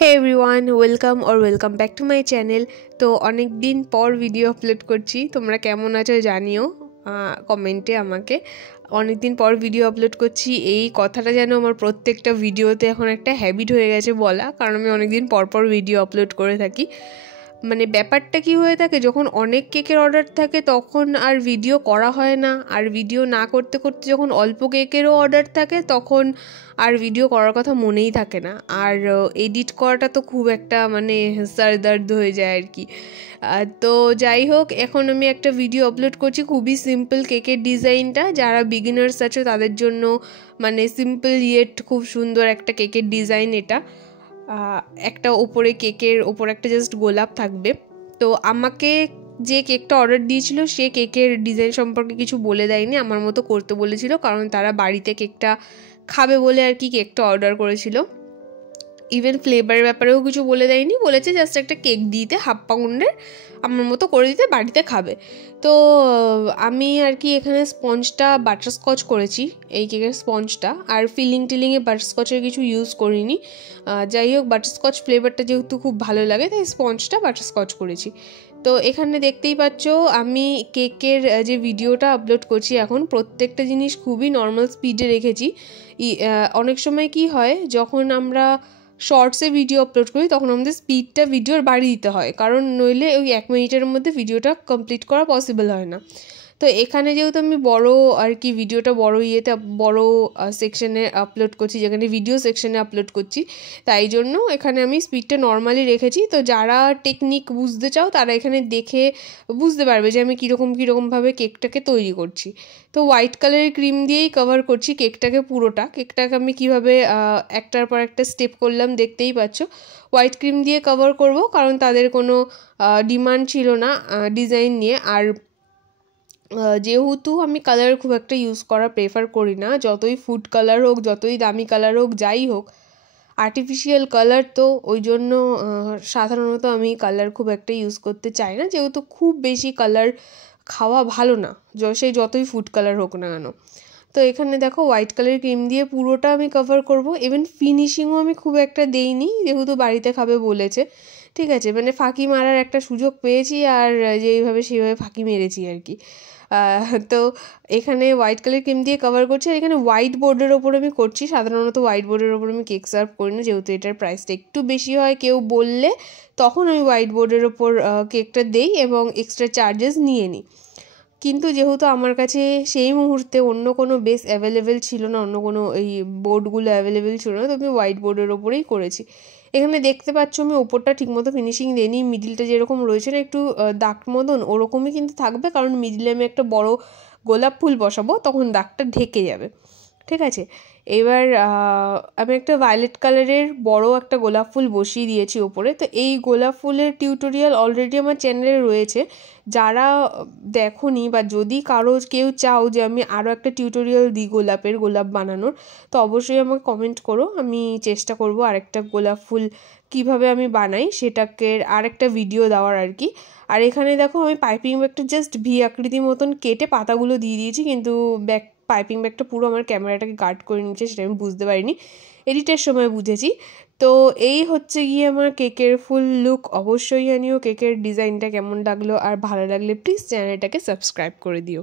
Hey everyone, welcome back to my channel. তো অনেক দিন পর ভিডিও আপলোড করছি। তোমরা কেমন আছো জানিও কমেন্টে আমাকে। অনেক দিন পর ভিডিও আপলোড করছি, এই কথাটা যেন আমার প্রত্যেকটা ভিডিওতে এখন একটা হ্যাবিট হয়ে গেছে বলা, কারণ আমি অনেক দিন পর ভিডিও আপলোড করে থাকি। মানে ব্যাপারটা কি হয়ে থাকে, যখন অনেক কেকের অর্ডার থাকে তখন আর ভিডিও করা হয় না, আর ভিডিও না করতে করতে যখন অল্প কেকেরও অর্ডার থাকে তখন আর ভিডিও করার কথা মনেই থাকে না। আর এডিট করাটা তো খুব একটা মানে সরদর্দ হয়ে যায় আর কি। তো যাই হোক, এখন আমি একটা ভিডিও আপলোড করছি, খুবই সিম্পল কেকের ডিজাইনটা। যারা বিগিনার্স আছে তাদের জন্য মানে সিম্পল ইয়েট খুব সুন্দর একটা কেকের ডিজাইন এটা। একটা ওপরে কেকের ওপর একটা জাস্ট গোলাপ থাকবে। তো আমাকে যে কেকটা অর্ডার দিয়েছিল সে কেকের ডিজাইন সম্পর্কে কিছু বলে দেয়নি, আমার মতো করতে বলেছিল, কারণ তারা বাড়িতে কেকটা খাবে বলে আর কি কেকটা অর্ডার করেছিল। ইভেন ফ্লেভারের ব্যাপারেও কিছু বলে দেয়নি, বলেছে জাস্ট একটা কেক দিতে 1/2 পাউন্ডের, আমার মতো করে দিতে, বাড়িতে খাবে। তো আমি আর কি এখানে স্পঞ্জটা বাটারস্কচ করেছি, এই কেকের স্পঞ্জটা, আর ফিলিংয়ে বাটারস্কচের কিছু ইউজ করিনি। যাই হোক, বাটারস্কচ ফ্লেভারটা যেহেতু খুব ভালো লাগে তাই স্পঞ্জটা বাটারস্কচ করেছি। তো এখানে দেখতেই পাচ্ছ আমি কেকের যে ভিডিওটা আপলোড করছি এখন, প্রত্যেকটা জিনিস খুবই নর্মাল স্পিডে রেখেছি। অনেক সময় কি হয়, যখন আমরা শর্টসে ভিডিও আপলোড করি তখন আমাদের স্পিডটা ভিডিওর বাড়িয়ে দিতে হয়, কারণ নইলে ওই 1 মিনিটের মধ্যে ভিডিওটা কমপ্লিট করা পসিবল হয় না। তো এখানে যেহেতু আমি বড় আর কি ভিডিওটা বড় সেকশনে আপলোড করছি, যেখানে ভিডিও সেকশনে আপলোড করছি, তাই জন্য এখানে আমি স্পিডটা নর্মালি রেখেছি। তো যারা টেকনিক বুঝতে চাও তারা এখানে দেখে বুঝতে পারবে যে আমি কীরকমভাবে কেকটাকে তৈরি করছি। তো হোয়াইট কালারের ক্রিম দিয়েই কভার করছি কেকটাকে কেকটাকে আমি কীভাবে একটার পর একটা স্টেপ করলাম দেখতেই পাচ্ছ। হোয়াইট ক্রিম দিয়ে কভার করব, কারণ তাদের কোনো ডিমান্ড ছিল না ডিজাইন নিয়ে। আর যেহেতু আমি কালার খুব একটা ইউজ করা প্রেফার করি না, যতই ফুড কালার হোক, যতই দামি কালার হোক, যাই হোক, আর্টিফিশিয়াল কালার তো ওই জন্য সাধারণত আমি কালার খুব একটা ইউজ করতে চাই না, যেহেতু খুব বেশি কালার খাওয়া ভালো না, সেই যতই ফুড কালার হোক না কেন। তো এখানে দেখো হোয়াইট কালারের ক্রিম দিয়ে পুরোটা আমি কভার করব। ইভেন ফিনিশিংও আমি খুব একটা দেইনি, যেহেতু বাড়িতে খাবে বলেছে, ঠিক আছে, মানে ফাঁকি মারার একটা সুযোগ পেয়েছি, আর যেইভাবে সেইভাবে ফাঁকি মেরেছি আর কি। তো এখানে হোয়াইট কালার ক্রিম দিয়ে কভার করছি, আর এখানে হোয়াইট বোর্ডের ওপর আমি করছি। সাধারণত হোয়াইট বোর্ডের ওপর আমি কেক সার্ভ করি না, যেহেতু এটার প্রাইসটা একটু বেশি হয়, কেউ বললে তখন আমি হোয়াইট বোর্ডের ওপর কেকটা দেই এবং এক্সট্রা চার্জেস নিয়ে নিই। কিন্তু যেহেতু আমার কাছে সেই মুহূর্তে অন্য কোনো বেস অ্যাভেলেবেল ছিল না, অন্য কোনো এই বোর্ডগুলো অ্যাভেলেবেল ছিল না, তো আমি হোয়াইট বোর্ডের ওপরেই করেছি। এখানে দেখতে পাচ্ছ আমি ওপরটা ঠিকমতো ফিনিশিং দিইনি, মিডিলটা যেরকম রয়েছে না একটু দাগ মতন, ওরকমই কিন্তু থাকবে, কারণ মিডিলে আমি একটা বড় গোলাপ ফুল বসাবো, তখন দাগটা ঢেকে যাবে, ঠিক আছে। এবার আমি একটা ভায়োলেট কালারের বড় একটা গোলাপ ফুল বসিয়ে দিয়েছি ওপরে। তো এই গোলাপ ফুলের টিউটোরিয়াল অলরেডি আমার চ্যানেলে রয়েছে, যারা দেখোনি বা যদি কেউ চাও যে আমি আরও একটা টিউটোরিয়াল দিই গোলাপ বানানোর, তো অবশ্যই আমাকে কমেন্ট করো, আমি চেষ্টা করব আরেকটা গোলাপ ফুল কিভাবে আমি বানাই সেটাকে আরেকটা ভিডিও দেওয়ার আর কি। আর এখানে দেখো আমি পাইপিং ব্যাগটা জাস্ট ভি আকৃতির মতন কেটে পাতাগুলো দিয়ে দিয়েছি, কিন্তু পাইপিং ব্যাগটা পুরো আমার ক্যামেরাটাকে গার্ড করে নিচ্ছে, সেটা আমি বুঝতে পারিনি, এডিটের সময় বুঝেছি। তো এই হচ্ছে গিয়ে আমার কেকের ফুল লুক। অবশ্যই জানিও কেকের ডিজাইনটা কেমন লাগলো, আর ভালো লাগলে প্লিজ চ্যানেলটাকে সাবস্ক্রাইব করে দিও।